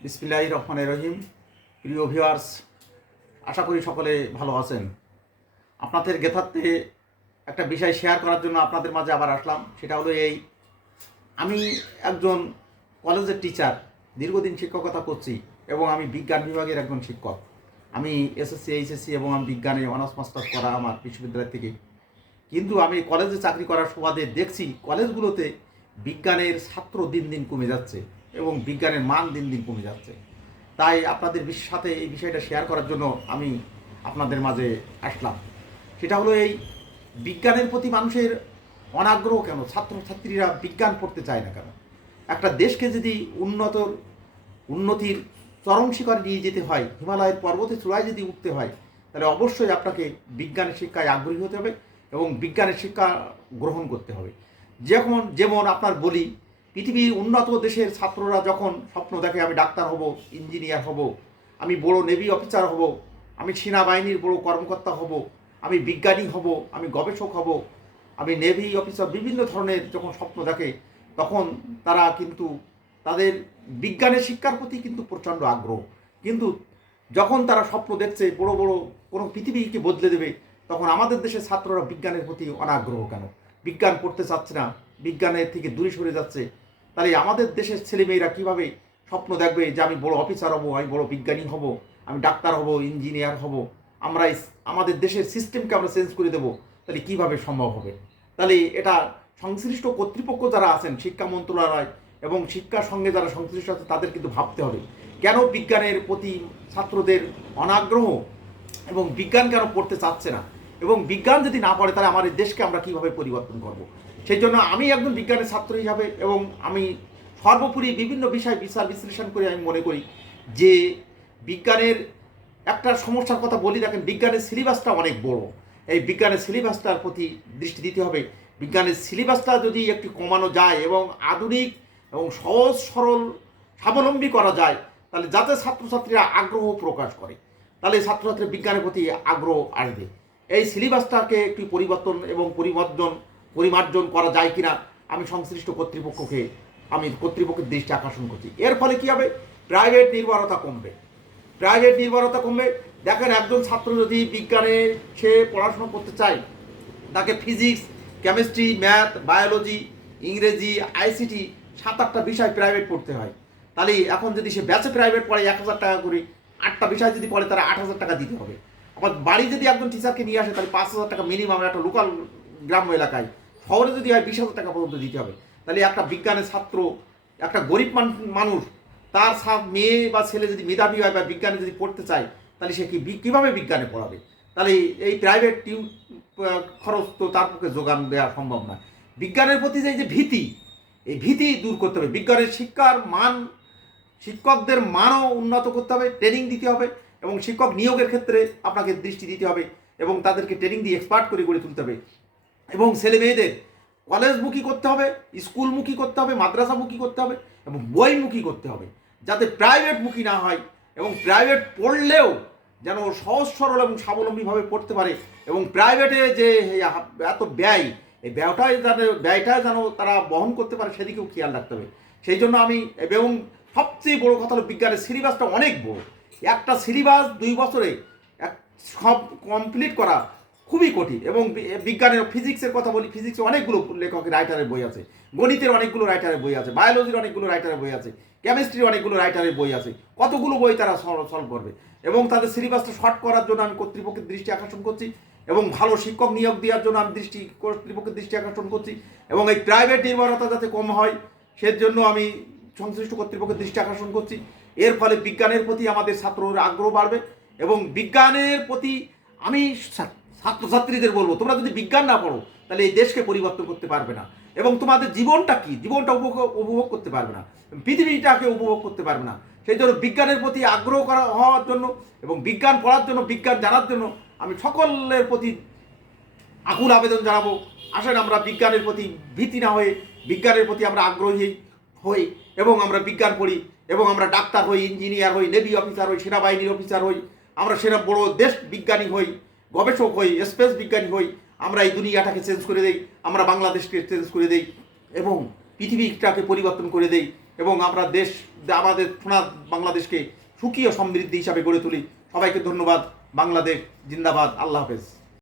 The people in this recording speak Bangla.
বিসমিল্লাহ রহমান রহিম। প্রিয় ভিউয়ার্স আশা করি সকলে ভালো আছেন। আপনাদের গেথার্থে একটা বিষয় শেয়ার করার জন্য আপনাদের মাঝে আবার আসলাম। সেটা হলো এই, আমি একজন কলেজের টিচার দীর্ঘদিন শিক্ষকতা করছি এবং আমি বিজ্ঞান বিভাগের একজন শিক্ষক। আমি এসএসসি এইচএসসি এবং আমি বিজ্ঞানে অনার্স মাস্টার্স করা আমার বিশ্ববিদ্যালয় থেকে। কিন্তু আমি কলেজে চাকরি করার সুবাদে দেখছি কলেজগুলোতে বিজ্ঞানের ছাত্র দিন দিন কমে যাচ্ছে। এবং বিজ্ঞানের মান দিন দিন কমে যাচ্ছে। তাই আপনাদের সাথে এই বিষয়টা শেয়ার করার জন্য আমি আপনাদের মাঝে আসলাম। সেটা হলো এই বিজ্ঞানের প্রতি মানুষের অনাগ্রহ কেন? ছাত্রছাত্রীরা বিজ্ঞান পড়তে চায় না কেন? একটা দেশকে যদি উন্নত উন্নতির চরম শিখরে নিয়ে যেতে হয়, হিমালয়ের পর্বতে চূড়ায় যদি উঠতে হয়, তাহলে অবশ্যই আপনাকে বিজ্ঞানের শিক্ষায় আগ্রহী হতে হবে এবং বিজ্ঞানের শিক্ষা গ্রহণ করতে হবে। যেমন যেমন আপনার বলি পৃথিবীর উন্নত দেশের ছাত্ররা যখন স্বপ্ন দেখে আমি ডাক্তার হব, ইঞ্জিনিয়ার হব, আমি বড় নেভি অফিসার হব, আমি সেনাবাহিনীর বড় কর্মকর্তা হব, আমি বিজ্ঞানী হব, আমি গবেষক হব, আমি নেভি অফিসার বিভিন্ন ধরনের যখন স্বপ্ন দেখে, তখন তারা কিন্তু তাদের বিজ্ঞানের শিক্ষার প্রতি কিন্তু প্রচণ্ড আগ্রহ। কিন্তু যখন তারা স্বপ্ন দেখছে, বড় বড় কোনো পৃথিবীকে বদলে দেবে, তখন আমাদের দেশের ছাত্ররা বিজ্ঞানের প্রতি অনাগ্রহ কেন? বিজ্ঞান পড়তে চাচ্ছে না, বিজ্ঞানের থেকে দূরে সরে যাচ্ছে তাহলে আমাদের দেশের ছেলেমেয়েরা কীভাবে স্বপ্ন দেখবে যে আমি বড় অফিসার হব, আমি বড় বিজ্ঞানী হব, আমি ডাক্তার হব ইঞ্জিনিয়ার হব? আমরা আমাদের দেশের সিস্টেমকে আমরা চেঞ্জ করে দেবো? তাহলে কীভাবে সম্ভব হবে? তাহলে এটা সংশ্লিষ্ট কর্তৃপক্ষ যারা আছেন, শিক্ষা মন্ত্রণালয় এবং শিক্ষার সঙ্গে যারা সংশ্লিষ্ট আছে, তাদের কিন্তু ভাবতে হবে, কেন বিজ্ঞানের প্রতি ছাত্রদের অনাগ্রহ এবং বিজ্ঞান কেন পড়তে চাচ্ছে না? এবং বিজ্ঞান যদি না পড়ে, তাহলে আমাদের দেশকে আমরা কীভাবে পরিবর্তন করব? সেই জন্য আমি একজন বিজ্ঞানের ছাত্র হিসাবে এবং আমি সর্বোপরি বিভিন্ন বিষয় বিচার বিশ্লেষণ করে আমি মনে করি যে বিজ্ঞানের একটা সমস্যার কথা বলি, দেখেন বিজ্ঞানের সিলেবাসটা অনেক বড়। এই বিজ্ঞানের সিলেবাসটার প্রতি দৃষ্টি দিতে হবে। বিজ্ঞানের সিলেবাসটা যদি একটু কমানো যায় এবং আধুনিক এবং সহজ, সরল, স্বাবলম্বী করা যায়, তাহলে যাতে ছাত্রছাত্রীরা আগ্রহ প্রকাশ করে, তাহলে ছাত্রছাত্রীর বিজ্ঞানের প্রতি আগ্রহ আসবে। এই সিলেবাসটাকে একটু পরিবর্তন এবং পরিবর্তন পরিমার্জন করা যায় কিনা, আমি সংশ্লিষ্ট কর্তৃপক্ষকে, আমি কর্তৃপক্ষের দৃষ্টি আকর্ষণ করছি। এর ফলে কী হবে? প্রাইভেট নির্ভরতা কমবে। প্রাইভেট নির্ভরতা কমবে। দেখেন, একজন ছাত্র যদি বিজ্ঞানে সে পড়াশোনা করতে চায়, তাকে ফিজিক্স, কেমিস্ট্রি, ম্যাথ, বায়োলজি, ইংরেজি, আইসিটি সাত আটটা বিষয় প্রাইভেট পড়তে হয়। তাহলে এখন যদি সে ব্যাচে প্রাইভেট পড়ে এক হাজার টাকা করে, আটটা বিষয় যদি পড়ে তারা আট হাজার টাকা দিতে হবে। আবার বাড়ি যদি একজন টিচারকে নিয়ে আসে, তাহলে পাঁচ হাজার টাকা মিনিমাম একটা লোকাল গ্রাম্য এলাকায়। শহরে যদি হয় বিশ টাকা পর্যন্ত দিতে হবে। তাহলে একটা বিজ্ঞানের ছাত্র, একটা গরিব মান- মানুষ, তার সা- মেয়ে বা ছেলে যদি মেধাবী হয় বা বিজ্ঞানে যদি পড়তে চায়, তাহলে সে কি কীভাবে বিজ্ঞানে পড়াবে? তাহলে এই প্রাইভেট টিউ খরচ তো তার পক্ষে যোগান দেওয়া সম্ভব না বিজ্ঞানের প্রতি যে যে ভীতি, এই ভীতি দূর করতে হবে। বিজ্ঞানের শিক্ষার মান, শিক্ষকদের মানও উন্নত করতে হবে ট্রেনিং দিতে হবে এবং শিক্ষক নিয়োগের ক্ষেত্রে আপনাকে দৃষ্টি দিতে হবে এবং তাদেরকে ট্রেনিং দিয়ে এক্সপার্ট করে গড়ে তুলতে হবে। এবং ছেলে মেয়েদের কলেজমুখী করতে হবে স্কুলমুখী করতে হবে মাদ্রাসামুখী করতে হবে এবং বইমুখী করতে হবে যাতে প্রাইভেটমুখী না হয় এবং প্রাইভেট পড়লেও যেন সহজ, সরল এবং স্বাবলম্বীভাবে পড়তে পারে এবং প্রাইভেটে যে এত ব্যয়, এই ব্যয়টাই যেন ব্যয়টা যেন তারা বহন করতে পারে সেদিকেও খেয়াল রাখতে হবে। সেই জন্য আমি এবং সবচেয়ে বড় কথা হলো বিজ্ঞানের সিলেবাসটা অনেক বড়। একটা সিলেবাস দুই বছরে এক সব কমপ্লিট করা খুবই কঠিন। এবং বিজ্ঞানের ফিজিক্সের কথা বলি, ফিজিক্সে অনেকগুলো লেখকের রাইটারের বই আছে। গণিতের অনেকগুলো রাইটারের বই আছে। বায়োলজির অনেকগুলো রাইটারের বই আছে। কেমিস্ট্রির অনেকগুলো রাইটারের বই আছে। কতগুলো বই তারা সলভ করবে? এবং তাদের সিলেবাসটা শর্ট করার জন্য আমি কর্তৃপক্ষের দৃষ্টি আকর্ষণ করছি এবং ভালো শিক্ষক নিয়োগ দেওয়ার জন্য আমি দৃষ্টি, কর্তৃপক্ষের দৃষ্টি আকর্ষণ করছি এবং এই প্রাইভেট নির্ভরতা যাতে কম হয়, সেজন্য আমি সংশ্লিষ্ট কর্তৃপক্ষের দৃষ্টি আকর্ষণ করছি। এর ফলে বিজ্ঞানের প্রতি আমাদের ছাত্ররা আগ্রহ বাড়বে এবং বিজ্ঞানের প্রতি আমি ছাত্রছাত্রীদের বলব, তোমরা যদি বিজ্ঞান না পড়ো, তাহলে এই দেশকে পরিবর্তন করতে পারবে না। এবং তোমাদের জীবনটা কি? জীবনটা উপভোগ করতে পারবে না। পৃথিবীটাকে উপভোগ করতে পারবে না। সেই জন্য বিজ্ঞানের প্রতি আগ্রহ করা হওয়ার জন্য এবং বিজ্ঞান পড়ার জন্য, বিজ্ঞান জানার জন্য আমি সকলের প্রতি আকুল আবেদন জানাব। আসেন আমরা বিজ্ঞানের প্রতি ভীতি না হয়ে, বিজ্ঞানের প্রতি আমরা আগ্রহী হই এবং আমরা বিজ্ঞান পড়ি এবং আমরা ডাক্তার হই, ইঞ্জিনিয়ার হই নেভি অফিসার হই, সেনাবাহিনীর অফিসার হই। আমরা সেনা বড় দেশ বিজ্ঞানী হই। গবেষক হই, স্পেস বিজ্ঞানী হই, আমরা এই দুনিয়াটাকে চেঞ্জ করে দেই, আমরা বাংলাদেশকে চেঞ্জ করে দেই এবং পৃথিবীটাকে পরিবর্তন করে দেই এবং আমরা দেশ, আমাদের সোনা বাংলাদেশকে সুখী ও সমৃদ্ধি হিসাবে গড়ে তুলি। সবাইকে ধন্যবাদ। বাংলাদেশ জিন্দাবাদ। আল্লাহ হাফেজ।